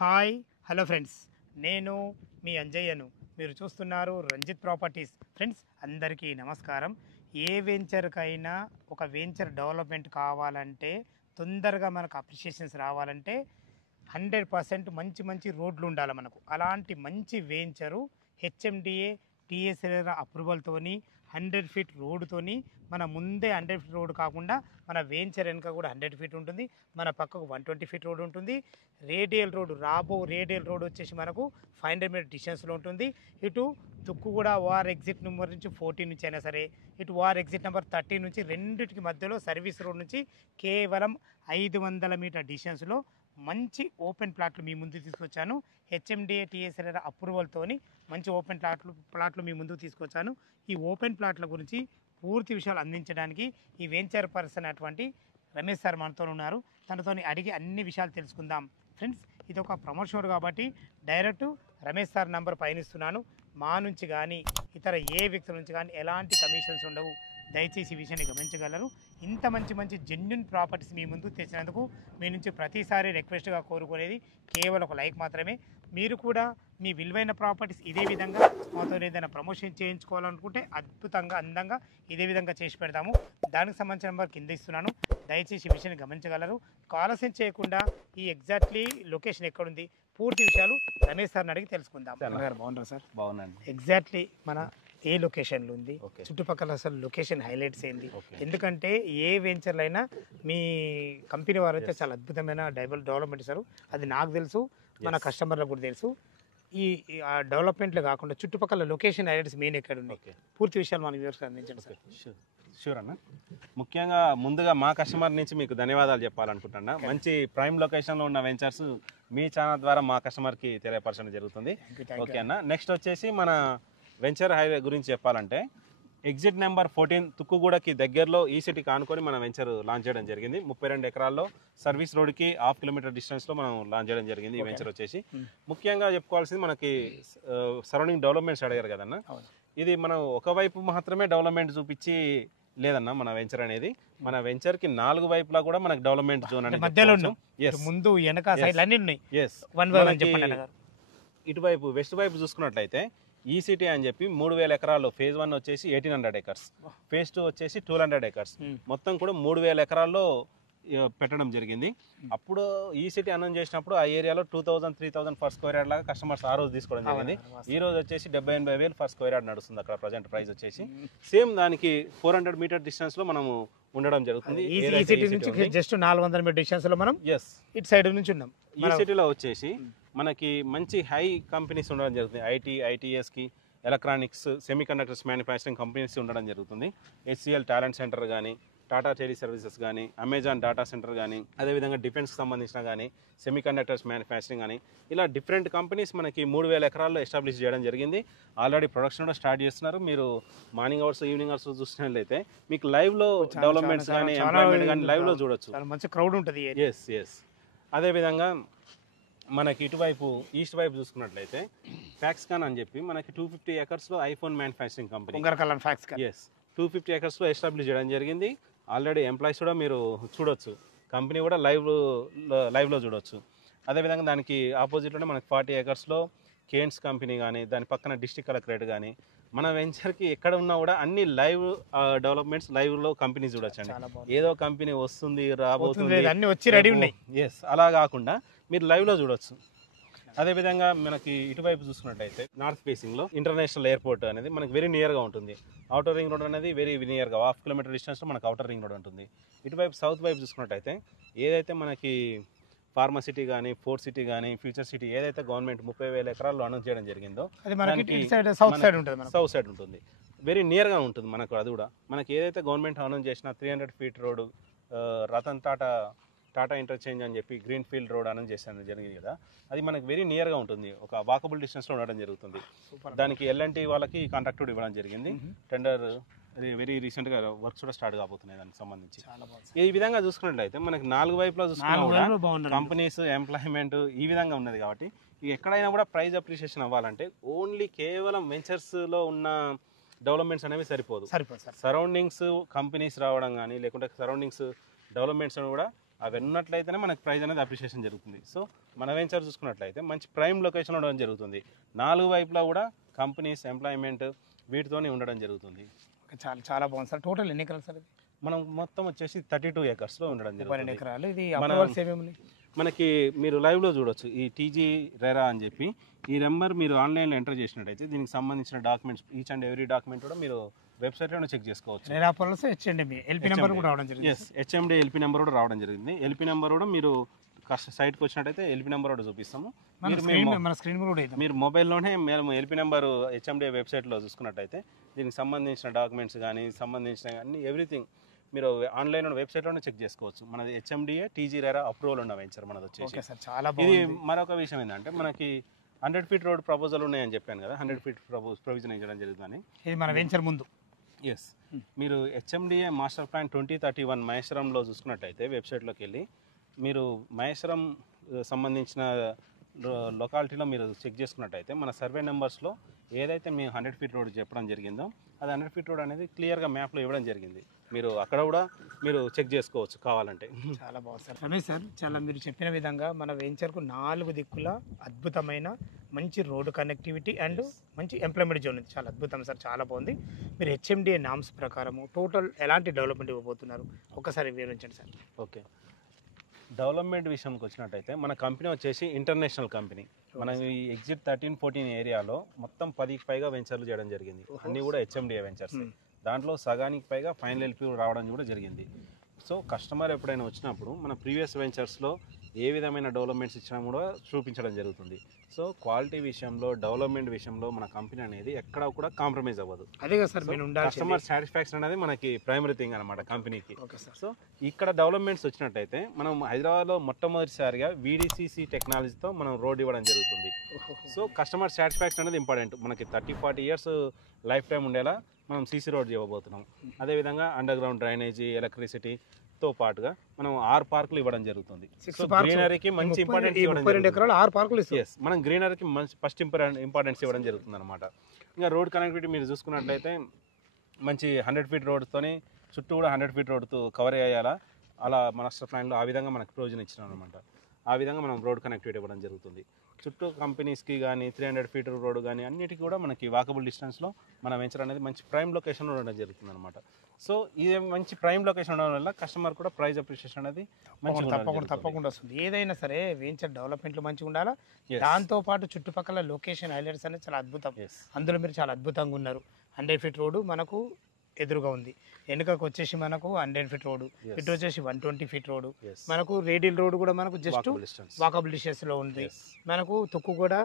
Hi hello friends, నేను మీ అంజయ్యను. మీరు చూస్తున్నారు రంజిత్ ప్రాపర్టీస్. ఫ్రెండ్స్ అందరికీ నమస్కారం. ఏ వెంచర్కైనా ఒక వెంచర్ డెవలప్మెంట్ కావాలంటే, తొందరగా మనకు అప్రిషియేషన్స్ రావాలంటే 100% మంచి మంచి రోడ్లు ఉండాలి మనకు. అలాంటి మంచి వెంచరు హెచ్ఎండిఏ టీఎస్ఎల్ అప్రూవల్తోని 100 ఫీట్ రోడ్డుతోని, మన ముందే 100 ఫీట్ రోడ్ కాకుండా మన వెంచర్ వెనుక కూడా 100 ఫీట్ ఉంటుంది, మన పక్కకు 120 ఫీట్ రోడ్ ఉంటుంది. రేడియల్ రోడ్ రేడియల్ రోడ్ వచ్చేసి మనకు 500 మీటర్ డిస్టెన్స్లో ఉంటుంది. ఇటు తుక్కుగూడ వార్ ఎగ్జిట్ నెంబర్ నుంచి 14 నుంచి అయినా సరే, ఇటు వార్ ఎగ్జిట్ నెంబర్ 30 నుంచి, రెండింటికి మధ్యలో సర్వీస్ రోడ్ నుంచి కేవలం 500 మీటర్ డిస్టెన్స్లో మంచి ఓపెన్ ప్లాట్లు మీ ముందుకు తీసుకొచ్చాను. హెచ్ఎండిఏ టీఎస్ఎల్ అప్రూవల్తోని మంచి ఓపెన్ ప్లాట్లు మీ ముందుకు తీసుకొచ్చాను. ఈ ఓపెన్ ప్లాట్ల గురించి పూర్తి విషయాలు అందించడానికి ఈ వెంచర్ పర్సన్ అటువంటి రమేష్ సార్ మనతో ఉన్నారు. తనతో అడిగి అన్ని విషయాలు తెలుసుకుందాం. ఫ్రెండ్స్, ఇది ఒక ప్రమోషన్ కాబట్టి డైరెక్ట్ రమేష్ సార్ నంబర్ పయనిస్తున్నాను. మా నుంచి కానీ ఇతర ఏ వ్యక్తుల నుంచి కానీ ఎలాంటి కమిషన్స్ ఉండవు. దయచేసి ఈ విషయాన్ని గమనించగలరు. ఇంత మంచి మంచి జెన్యున్ ప్రాపర్టీస్ మీ ముందుకు తెచ్చినందుకు మీ నుంచి ప్రతిసారి రిక్వెస్ట్గా కోరుకునేది కేవలం ఒక లైక్ మాత్రమే. మీరు కూడా మీ విలువైన ప్రాపర్టీస్ ఇదే విధంగా మాతో ఏదైనా ప్రమోషన్ చేయించుకోవాలనుకుంటే అద్భుతంగా అందంగా ఇదే విధంగా చేసి పెడతాము. దానికి సంబంధించిన నెంబర్ కింద ఇస్తున్నాను. దయచేసి ఈ విషయాన్ని గమనించగలరు. ఆలస్యం చేయకుండా ఈ ఎగ్జాక్ట్లీ లొకేషన్ ఎక్కడుంది, పూర్తి విషయాలు రమేష్ సార్ని అడిగి తెలుసుకుందాం. బాగున్నారా సార్? బాగున్నాను. ఎగ్జాక్ట్లీ మన ఏ లొకేషన్లో ఉంది, చుట్టుపక్కల అసలు లొకేషన్ హైలైట్స్ ఏంటి? ఎందుకంటే ఏ వెంచర్లు అయినా మీ కంపెనీ వారు అయితే చాలా అద్భుతమైన డెవలప్మెంట్ ఇస్తారు. అది నాకు తెలుసు, మన కస్టమర్లకు కూడా తెలుసు. ఈ డెవలప్మెంట్లు కాకుండా చుట్టుపక్కల లొకేషన్ హైలైట్స్ మెయిన్ ఎక్కడ ఉన్నాయి, పూర్తి విషయాలు మన వ్యూవర్స్కి అందించండి సార్. షూర్ అన్న. ముఖ్యంగా ముందుగా మా కస్టమర్ నుంచి మీకు ధన్యవాదాలు చెప్పాలనుకుంటున్నా. మంచి ప్రైమ్ లొకేషన్లో ఉన్న వెంచర్స్ మీ ఛానల్ ద్వారా మా కస్టమర్కి తెలియపరచడం జరుగుతుంది. ఓకే అన్న. నెక్స్ట్ వచ్చేసి మన వెంచర్ హైవే గురించి చెప్పాలంటే, ఎగ్జిట్ నెంబర్ 14 తుక్కుగూడకి దగ్గరలో ఈ సిటీకి ఆనుకొని మనం వెంచర్ లాంచ్ చేయడం జరిగింది. 32 ఎకరాల్లో సర్వీస్ రోడ్కి 1/2 కిలోమీటర్ డిస్టెన్స్లో మనం లాంచ్ చేయడం జరిగింది. ఈ వెంచర్ వచ్చేసి ముఖ్యంగా చెప్పుకోవాల్సింది, మనకి సరౌండింగ్ డెవలప్మెంట్స్ అడిగారు కదన్న. ఇది మనం ఒకవైపు మాత్రమే డెవలప్మెంట్ చూపించి లేదన్న. మన వెంచర్ అనేది మన వెంచర్కి 4 వైపులా కూడా మనకి డెవలప్మెంట్ జోన్ అనేది మధ్యలో ముందు వెనక సైడ్ అన్ని ఉన్నాయి. ఇటువైపు వెస్ట్ వైపు చూసుకున్నట్లయితే ఈ సిటీ అని చెప్పి 3000 ఎకరాల్లో ఫేజ్ 1 వచ్చేసి 1800 ఎకర్స్, ఫేజ్ 2 వచ్చేసి 200 ఎకర్స్, మొత్తం కూడా 3000 ఎకరాల్లో పెట్టడం జరిగింది. అప్పుడు ఈ సిటీ అనౌన్స్ చేసినప్పుడు ఆ ఏరియాలో 2000-3000 పర్ స్క్వేర్ యార్డ్ లాగా కస్టమర్స్ ఆ రోజు తీసుకోవడం జరిగింది. ఈ రోజు వచ్చేసి 70,000-80,000 పర్ స్క్వేర్ యార్డ్ నడుస్తుంది అక్కడ ప్రజెంట్ ప్రైస్ వచ్చేసి. సేమ్ దానికి 400 మీటర్ డిస్టెన్స్ లో మనము ఉండడం జరుగుతుంది. జస్ట్ 400 మీటర్ డిస్టెన్స్ లో మనం ఇటు సైడ్ నుంచి ఉన్నాం. ఈ సిటీలో వచ్చేసి మనకి మంచి హై కంపెనీస్ ఉండడం జరుగుతుంది. ఐటీఎస్కి, electronics, semiconductors manufacturing companies ఉండడం జరుగుతుంది. HCL టాలెంట్ సెంటర్ కానీ, టాటా టెలి సర్వీసెస్ కానీ, అమెజాన్ డేటా సెంటర్ కానీ, అదేవిధంగా డిఫెన్స్కి సంబంధించిన కానీ, సెమీ కండక్టర్స్ మ్యానుఫ్యాక్చరింగ్ కానీ, ఇలా డిఫరెంట్ కంపెనీస్ మనకి 3000 ఎకరాల్లో ఎస్టాబ్లిష్ చేయడం జరిగింది. ఆల్రెడీ ప్రొడక్షన్ కూడా స్టార్ట్ చేస్తున్నారు. మీరు మార్నింగ్ అవర్స్, ఈవినింగ్ అవర్స్ చూసినట్లయితే మీకు లైవ్లో డెవలప్మెంట్స్ కానీ, ఎంప్లాయ్మెంట్ కానీ లైవ్లో చూడొచ్చు. మంచి క్రౌడ్ ఉంటుంది. ఎస్. అదేవిధంగా మనకి ఇటువైపు ఈస్ట్ వైపు చూసుకున్నట్లయితే ఫ్యాక్స్కాన్ అని చెప్పి మనకి 250 ఎకర్స్లో ఐఫోన్ మ్యానుఫ్యాక్చరింగ్ కంపెనీ 250 ఎకర్స్లో ఎస్టాబ్లిష్ చేయడం జరిగింది. ఆల్రెడీ ఎంప్లాయీస్ కూడా మీరు చూడొచ్చు, కంపెనీ కూడా లైవ్లో చూడొచ్చు. అదేవిధంగా దానికి ఆపోజిట్లోనే మనకి 40 ఎకర్స్లో కేన్స్ కంపెనీ కానీ, దాని పక్కన డిస్ట్రిక్ట్ కలెక్టరేట్ కానీ, మన వెంచర్కి ఎక్కడ ఉన్నా కూడా అన్ని లైవ్ డెవలప్మెంట్స్ లైవ్లో కంపెనీ చూడొచ్చండి. ఏదో కంపెనీ వస్తుంది రాబోతుంది అన్ని వచ్చి రెడీ ఉన్నాయి. అలా కాకుండా మీరు లైవ్లో చూడొచ్చు. అదేవిధంగా మనకి ఇటువైపు చూసుకున్నట్టయితే నార్త్ ఫేసింగ్లో ఇంటర్నేషనల్ ఎయిర్పోర్ట్ అనేది మనకి వెరీ నియర్గా ఉంటుంది. అవుటర్ రింగ్ రోడ్ అనేది వెరీ నియర్గా 1/2 కిలోమీటర్ డిస్టెన్స్లో మనకు అవుటర్ రింగ్ రోడ్ ఉంటుంది. ఇటువైపు సౌత్ వైపు చూసుకున్నట్టయితే ఏదైతే మనకి ఫార్మా సిటీ కానీ, ఫోర్ట్ సిటీ కానీ, ఫ్యూచర్ సిటీ ఏదైతే గవర్నమెంట్ 30,000 ఎకరాల్లో అనౌన్స్ చేయడం జరిగిందో సౌత్ సైడ్ ఉంటుంది. వెరీ నియర్గా ఉంటుంది మనకు. అది కూడా మనకి ఏదైతే గవర్నమెంట్ అనౌన్స్ చేసిన 300 feet road, Ratan Tata interchange అని చెప్పి గ్రీన్ ఫీల్డ్ రోడ్ అనౌన్స్ చేసిన జరిగింది కదా, అది మనకి వెరీ నియర్గా ఉంటుంది. ఒక వాకబుల్ డిస్టెన్స్లో ఉండడం జరుగుతుంది. దానికి L&T వాళ్ళకి కాంట్రాక్ట్ కూడా ఇవ్వడం జరిగింది. టెండర్ వెరీ రీసెంట్గా వర్క్స్ కూడా స్టార్ట్ కాబోతున్నాయి దానికి సంబంధించి. ఈ విధంగా చూసుకున్నట్లయితే మనకి 4 వైపులా చూసుకున్నా కంపెనీస్, ఎంప్లాయ్మెంట్ ఈ విధంగా ఉన్నది. కాబట్టి ఎక్కడైనా కూడా ప్రైజ్ అప్రిషియేషన్ అవ్వాలంటే ఓన్లీ కేవలం వెంచర్స్లో ఉన్న డెవలప్మెంట్స్ అనేవి సరిపోదు. సరౌండింగ్స్ కంపెనీస్ రావడం కానీ, లేకుంటే సరౌండింగ్స్ డెవలప్మెంట్స్ కూడా అవి ఉన్నట్లయితేనే మనకి ప్రైస్ అనేది అప్రిషియేషన్ జరుగుతుంది. సో మన వెంచర్ చూసుకున్నట్లయితే మంచి ప్రైమ్ లొకేషన్లో ఉండడం జరుగుతుంది. 4 వైపులా కూడా కంపెనీస్, ఎంప్లాయ్మెంట్ వీటితోనే ఉండడం జరుగుతుంది. చాలా చాలా బాగుంది సార్. టోటల్ ఎన్ని ఎకరాలు సార్ ఇది? మనం మొత్తం వచ్చేసి 32 ఏకర్స్లో ఉండడం 12 జరుగుతుంది. ఎకరాలు. ఇది మన- అప్రూవల్స్ ఏమేమి? మనకి మీరు లైవ్లో చూడొచ్చు ఈ టీజీ రెరా అని చెప్పి ఈ నెంబర్ మీరు ఆన్లైన్లో ఎంటర్ చేసినట్టయితే దీనికి సంబంధించిన documents each and every document కూడా మీరు వెబ్సైట్లో చెక్ చేసుకోవచ్చు. RERA approvals HMD LP number కూడా రావడం జరిగింది. ఎస్, హెచ్ఎండి ఎల్పీ నెంబర్ కూడా రావడం జరిగింది. ఎల్పీ నెంబర్ కూడా మీరు సైట్కి వచ్చినట్టయితే ఎల్పీ నెంబర్ కూడా చూపిస్తాము. మన స్క్రీన్ కూడా ఇద్దాం. మీరు మొబైల్లోనే మేము ఎల్పీ నెంబర్ హెచ్ఎండి వెబ్సైట్లో చూసుకున్నట్టయితే దీనికి సంబంధించిన డాక్యుమెంట్స్ కానీ సంబంధించిన అన్ని ఎవ్రీథింగ్ మీరు ఆన్లైన్ వెబ్సైట్లోనే చెక్ చేసుకోవచ్చు. మనది హెచ్ఎండిఏ టీజీ రెరా అప్రూవల్ ఉన్న వెంచర్ మనది వచ్చేసి. ఓకే సార్, చాలా ఇది బాగుంది. మరొక విషయం ఏంటంటే మనకి 100 ఫీట్ రోడ్ ప్రపోజల్ ఉన్నాయని చెప్పాను కదా, 100 ఫీట్ ప్రొవిజన్ చేయడం జరుగుతుందని. ఇది మన వెంచర్ ముందు. ఎస్, మీరు హెచ్ఎండిఏ మాస్టర్ ప్లాన్ 2031 మహేశ్వరంలో చూసుకున్నట్టయితే వెబ్సైట్లోకి వెళ్ళి మీరు మహేశ్వరం సంబంధించిన లొకాలిటీలో మీరు చెక్ చేసుకున్నట్టయితే మన సర్వే నెంబర్స్లో ఏదైతే మేము 100 ఫీట్ రోడ్ చెప్పడం జరిగిందో అది 100 ఫీట్ రోడ్ అనేది క్లియర్గా మ్యాప్లో ఇవ్వడం జరిగింది. మీరు అక్కడ కూడా మీరు చెక్ చేసుకోవచ్చు కావాలంటే. చాలా బాగుంది సార్. రమేష్ సార్, చాలా మీరు చెప్పిన విధంగా మన వెంచర్కు 4 దిక్కుల అద్భుతమైన మంచి రోడ్డు కనెక్టివిటీ అండ్ మంచి ఎంప్లాయ్మెంట్ జోన్ ఉంది. చాలా అద్భుతం సార్, చాలా బాగుంది. మీరు హెచ్ఎండిఏ నామ్స్ ప్రకారము టోటల్ ఎలాంటి డెవలప్మెంట్ ఇవ్వబోతున్నారు ఒక్కసారి వివరించండి సార్. ఓకే, డెవలప్మెంట్ విషయంకి వచ్చినట్టయితే మన కంపెనీ వచ్చేసి ఇంటర్నేషనల్ కంపెనీ. మనం ఈ ఎగ్జిట్ 13-14 ఏరియాలో మొత్తం 10కి పైగా వెంచర్లు చేయడం జరిగింది. అన్నీ కూడా హెచ్ఎండిఏ వెంచర్స్. దాంట్లో సగానికి పైగా ఫైనల్ ఎల్పీ రావడం కూడా జరిగింది. సో కస్టమర్ ఎప్పుడైనా వచ్చినప్పుడు మన ప్రీవియస్ వెంచర్స్లో ఏ విధమైన డెవలప్మెంట్స్ ఇచ్చినా కూడా చూపించడం జరుగుతుంది. సో క్వాలిటీ విషయంలో, డెవలప్మెంట్ విషయంలో మన కంపెనీ అనేది ఎక్కడ కూడా కాంప్రమైజ్ అవ్వదు. అదే కదా సార్, మీరు కస్టమర్ సాటిస్ఫాక్షన్ అనేది మనకి ప్రైమరీ థింగ్ అనమాట కంపెనీకి. Okay sir. సో ఇక్కడ డెవలప్మెంట్స్ వచ్చినట్టయితే మనం హైదరాబాద్లో మొట్టమొదటిసారిగా వీడీసీసీ టెక్నాలజీతో మనం రోడ్ ఇవ్వడం జరుగుతుంది. సో కస్టమర్ సాటిస్ఫాక్షన్ అనేది ఇంపార్టెంట్. మనకి 30-40 ఇయర్స్ లైఫ్ టైం ఉండేలా మనం సీసీ రోడ్ ఇవ్వబోతున్నాం. అదేవిధంగా అండర్ గ్రౌండ్ డ్రైనేజీ, ఎలక్ట్రిసిటీతో పాటుగా మనం 6 పార్కులు ఇవ్వడం జరుగుతుంది. సో గ్రీనరీకి మంచి ఇంపార్టెన్స్ ఇవ్వడం జరుగుతుంది. 6 పార్కులు ఇస్తాం. ఎస్, మనం గ్రీనరీకి మంచి ఫస్ట్ ఇంపార్టెన్స్ ఇవ్వడం జరుగుతుంది అనమాట. ఇంకా రోడ్ కనెక్టివిటీ మీరు చూసుకున్నట్లయితే మంచి 100 ఫీట్ రోడ్తోని చుట్టూ కూడా 100 ఫీట్ రోడ్తో కవర్ అయ్యేలా అలా మాస్టర్ ప్లాన్లో ఆ విధంగా మనకు ప్రయోజనం ఇచ్చినాం అనమాట. ఆ విధంగా మనం రోడ్ కనెక్టివిటీ ఇవ్వడం జరుగుతుంది. చుట్టూ కంపెనీస్కి కానీ 300 ఫీట్ రోడ్ కానీ అన్నిటికీ కూడా మనకి వాకబుల్ డిస్టెన్స్లో మన వెంచర్ అనేది మంచి ప్రైమ్ లొకేషన్లో ఉండడం జరుగుతుంది అనమాట. సో ఇది మంచి ప్రైమ్ లొకేషన్ ఉండడం వల్ల కస్టమర్ కూడా ప్రైస్ అప్రిషియేషన్ అనేది తప్పకుండా వస్తుంది. ఏదైనా సరే వెంచర్ డెవలప్మెంట్లు మంచిగా ఉండాలా, దాంతోపాటు చుట్టుపక్కల లొకేషన్ హైలైట్స్ అనేది చాలా అద్భుతం. అందులో మీరు చాలా అద్భుతంగా ఉన్నారు. 100 ఫీట్ రోడ్డు మనకు ఎదురుగా ఉంది, వెనుకకు వచ్చేసి మనకు 100 ఫీట్ రోడ్డు, ఇటు వచ్చేసి 120 ఫీట్ రోడ్డు, మనకు రేడియల్ రోడ్డు కూడా మనకు జస్ట్ వాకబుల్ డిస్టెన్స్ లో ఉంది. మనకు తుక్కు కూడా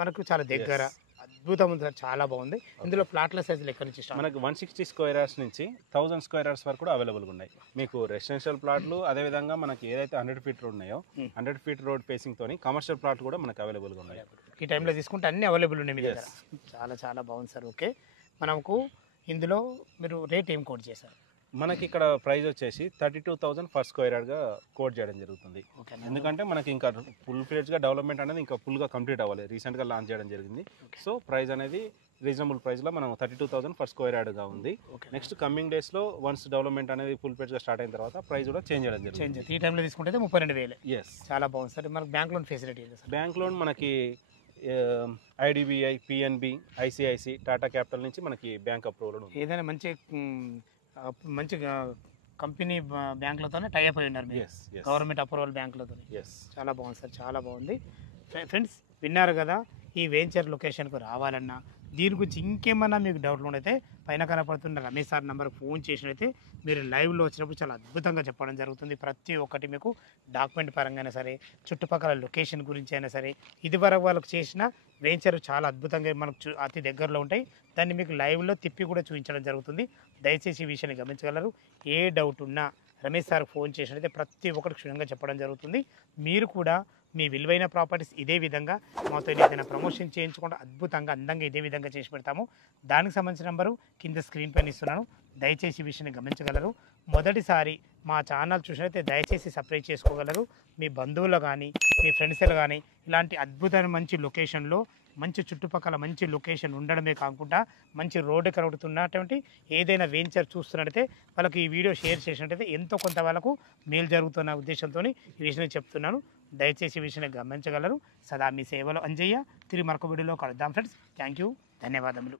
మనకు చాలా దగ్గర, అద్భుతం ఉంది సార్, చాలా బాగుంది. ఇందులో ప్లాట్ల సైజులు ఎక్కడి నుంచి మనకు 160 స్క్వేర్ యార్డ్స్ నుంచి 1000 స్క్వేర్ యార్డ్స్ వరకు కూడా అవైలబుల్గా ఉన్నాయి. మీకు రెసిడెన్షియల్ ప్లాట్లు, అదేవిధంగా మనకి ఏదైతే 100 ఫీట్ రోడ్ ఉన్నాయో 100 ఫీట్ రోడ్ పేసింగ్ తోని కమర్షియల్ ప్లాట్లు కూడా మనకు అవైలబుల్గా ఉన్నాయి. ఈ టైంలో తీసుకుంటే అన్ని అవైలబుల్ ఉన్నాయి మీ దగ్గర. చాలా చాలా బాగుంది సార్. ఓకే, మనకు ఇందులో మీరు రేట్ ఏం కోట్ చేశారు? మనకి ఇక్కడ ప్రైస్ వచ్చేసి 32,000 పర్ స్క్వేర్ యార్డ్గా కోట్ చేయడం జరుగుతుంది. ఎందుకంటే మనకి ఇంకా ఫుల్ ఫ్లెడ్జ్గా డెవలప్మెంట్ అనేది ఇంకా ఫుల్గా కంప్లీట్ అవ్వాలి, రీసెంట్గా లాంచ్ చేయడం జరిగింది. సో ప్రైస్ అనేది రీజనబుల్ ప్రైస్లో మనం 32,000 పర్ స్క్వేర్ యార్డ్గా ఉంది. నెక్స్ట్ కమింగ్ డేస్లో వన్స్ డెవలప్మెంట్ అనేది ఫుల్ ఫ్లెడ్జ్గా స్టార్ట్ అయిన తర్వాత ప్రైస్ కూడా చేంజ్ చేయడం జరుగుతుంది. ఈ టైంలో తీసుకుంటే 32,000. ఎస్, చాలా బాగుంది సార్. మనకు బ్యాంక్ లోన్ ఫెసిలిటీ ఉంది సార్. బ్యాంక్ లోన్ మనకి IDBI, PNB, ICICI, Tata capital నుంచి మనకి బ్యాంక్ అప్రూవల్ ఉంది. ఏదైనా మంచి కంపెనీ బ్యాంకులతోనే టైఅప్ అయి ఉన్నారు మీరు, గవర్నమెంట్ అప్రూవల్ బ్యాంకులతో. చాలా బాగుంది సార్, చాలా బాగుంది. ఫ్రెండ్స్ విన్నారు కదా, ఈ వెంచర్ లొకేషన్కు రావాలన్నా దీని గురించి ఇంకేమన్నా మీకు డౌట్లు ఉండైతే పైన కనపడుతున్న రమేష్ సార్ నెంబర్కి ఫోన్ చేసినైతే మీరు లైవ్లో వచ్చినప్పుడు చాలా అద్భుతంగా చెప్పడం జరుగుతుంది. ప్రతి ఒక్కటి మీకు డాక్యుమెంట్ పరంగా అయినా సరే, చుట్టుపక్కల లొకేషన్ గురించి అయినా సరే, ఇదివరకు వాళ్ళకి చేసిన వెంచర్ చాలా అద్భుతంగా మనకు అతి దగ్గరలో ఉంటాయి. దాన్ని మీకు లైవ్లో తిప్పి కూడా చూపించడం జరుగుతుంది. దయచేసి ఈ విషయాన్ని గమనించగలరు. ఏ డౌట్ ఉన్నా రమేష్ సార్కి ఫోన్ చేసినైతే ప్రతి ఒక్కటి క్షుణ్ణంగా చెప్పడం జరుగుతుంది. మీరు కూడా మీ విలువైన ప్రాపర్టీస్ ఇదే విధంగా మాతో ఏదైనా ప్రమోషన్ చేయించకుండా అద్భుతంగా అందంగా ఇదే విధంగా చేసి పెడతాము. దానికి సంబంధించిన నెంబరు కింద స్క్రీన్ పైన ఇస్తున్నాను, దయచేసి ఈ విషయాన్ని గమనించగలరు. మొదటిసారి మా ఛానల్ చూసినట్లయితే దయచేసి సబ్స్క్రైబ్ చేసుకోగలరు. మీ బంధువులు కానీ మీ ఫ్రెండ్స్లు కానీ ఇలాంటి అద్భుతమైన మంచి లొకేషన్లో మంచి చుట్టుపక్కల మంచి లొకేషన్ ఉండడమే కాకుండా మంచి రోడ్డు కనబడుతున్నటువంటి ఏదైనా వెంచర్ చూస్తున్నట్టయితే వాళ్ళకి ఈ వీడియో షేర్ చేసినట్టయితే ఎంతో కొంత వాళ్ళకు మేలు జరుగుతున్న ఉద్దేశంతో ఈ విషయం చెప్తున్నాను. దయచేసి ఈ విషయాన్ని గమనించగలరు. సదా మీ సేవలో అంజయ్య. తిరిగి మరొక వీడియోలో కలుద్దాం ఫ్రెండ్స్. థ్యాంక్ యూ, ధన్యవాదములు.